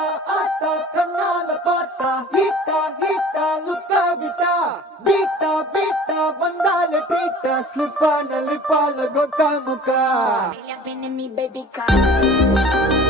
ஆத்தா ஆத்தா கண்ணால பார்த்தா ஹீட்டா ஹீட்டா லுக்கா விட்டா பீட்டா பீட்டா வந்தால ட்ரீட்டா ஸ்லிப்பான லிப்பால கொக்கா முக்கா baby come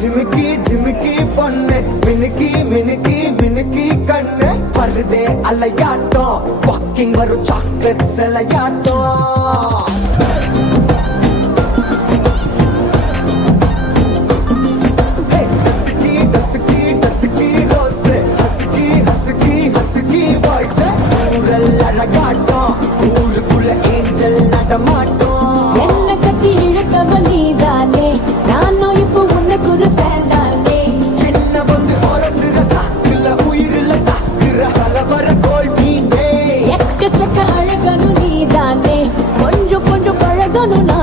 ஜிமிக்கி ஜிமிக்கி பொண்ணு மினுக்கி மினுக்கி மினுக்கி கண்ணு வருதே அலையாட்டம் வாக்கிங் வரும் சாக்லேட் சிலையாட்டம் ஊருக்குள்ள ஏஞ்சல் நடமாட்டோம் என்ன கட்டி இழுத்தவ நீதானே நானும் இப்போ உனக்கு ஒரு ஃபேன் தானே என்ன வந்து ஒரசுற சாக்குல உயிரில தாக்குற கலவர கோல் மீனே எக்கச்சக்க அழகனும் நீதானே கொஞ்சம் கொஞ்சம் பழகணும்